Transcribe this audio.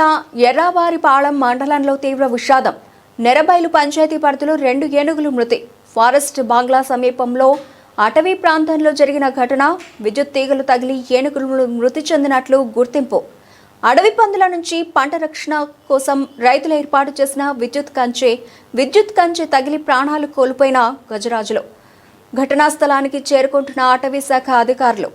జిల్లా ఎర్రావారిపాళెం మండలంలో తీవ్ర విషాదం. నెరబైలు పంచాయతీ పరిధిలో 2 ఏనుగులు మృతి. ఫారెస్ట్ బంగ్లా సమీపంలో అటవీ ప్రాంతంలో జరిగిన ఘటన. విద్యుత్ తీగలు తగిలి ఏనుగులు మృతి చెందినట్లు గుర్తింపు. అడవి పందుల నుంచి పంట రక్షణ కోసం రైతులు ఏర్పాటు చేసిన విద్యుత్ కంచె తగిలి ప్రాణాలు కోల్పోయిన గజరాజులు. ఘటనా స్థలానికి చేరుకుంటున్న అటవీ శాఖ అధికారులు.